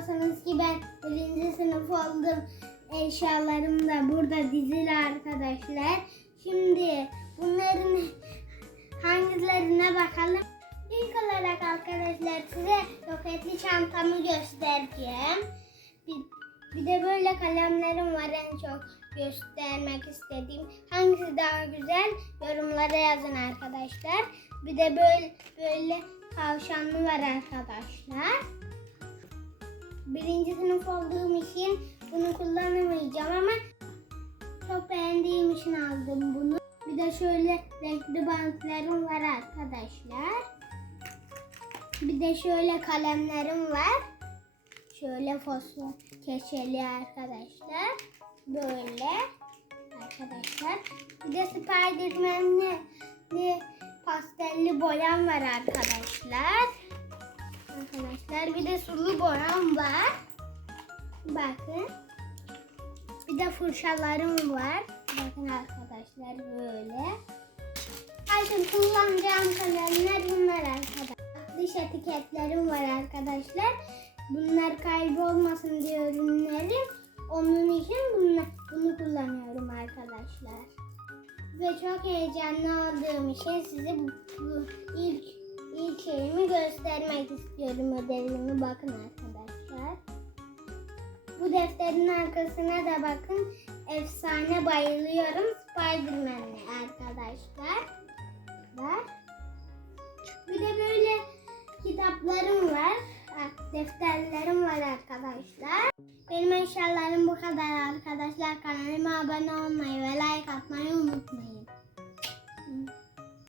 sanmıyorsanız ki ben birinci sınıf oldum. Eşyalarım da burada dizili arkadaşlar. Şimdi bunların hangilerine bakalım. İlk olarak arkadaşlar size roketli çantamı göstereceğim. Bir, bir de böyle kalemlerim var en çok göstermek istediğim. Hangisi daha güzel yorumlara yazın arkadaşlar. Bir de böyle böyle tavşanlı var arkadaşlar. Birinci sınıf olduğum için bunu kullanamayacağım ama çok beğendiğim için aldım bunu. Bir de şöyle renkli bantlarım var arkadaşlar. Bir de şöyle kalemlerim var. Şöyle fosfor keçeli arkadaşlar. Böyle arkadaşlar. Bir de Spiderman'li pastelli boyam var arkadaşlar. Arkadaşlar bir de sulu boyam var. Bakın. Bir de fırçalarım var. Bakın arkadaşlar böyle. Bakın kullanacağım kalemler bunlar arkadaşlar. Dış etiketlerim var arkadaşlar. Bunlar kaybolmasın diye ürünlerim. Onun için bunu, bunu kullanıyorum arkadaşlar. Ve çok heyecanlı olduğum için size bu, bu ilk ilk şeyimi göstermek istiyorum ödevimi bakın arkadaşlar. Bu defterin arkasına da bakın. Efsane bayılıyorum. Spiderman'le arkadaşlar. Var. Bir de böyle kitaplarım var. Defterlerim var arkadaşlar. Benim eşyalarım bu kadar arkadaşlar. Kanalıma abone olmayı ve like atmayı.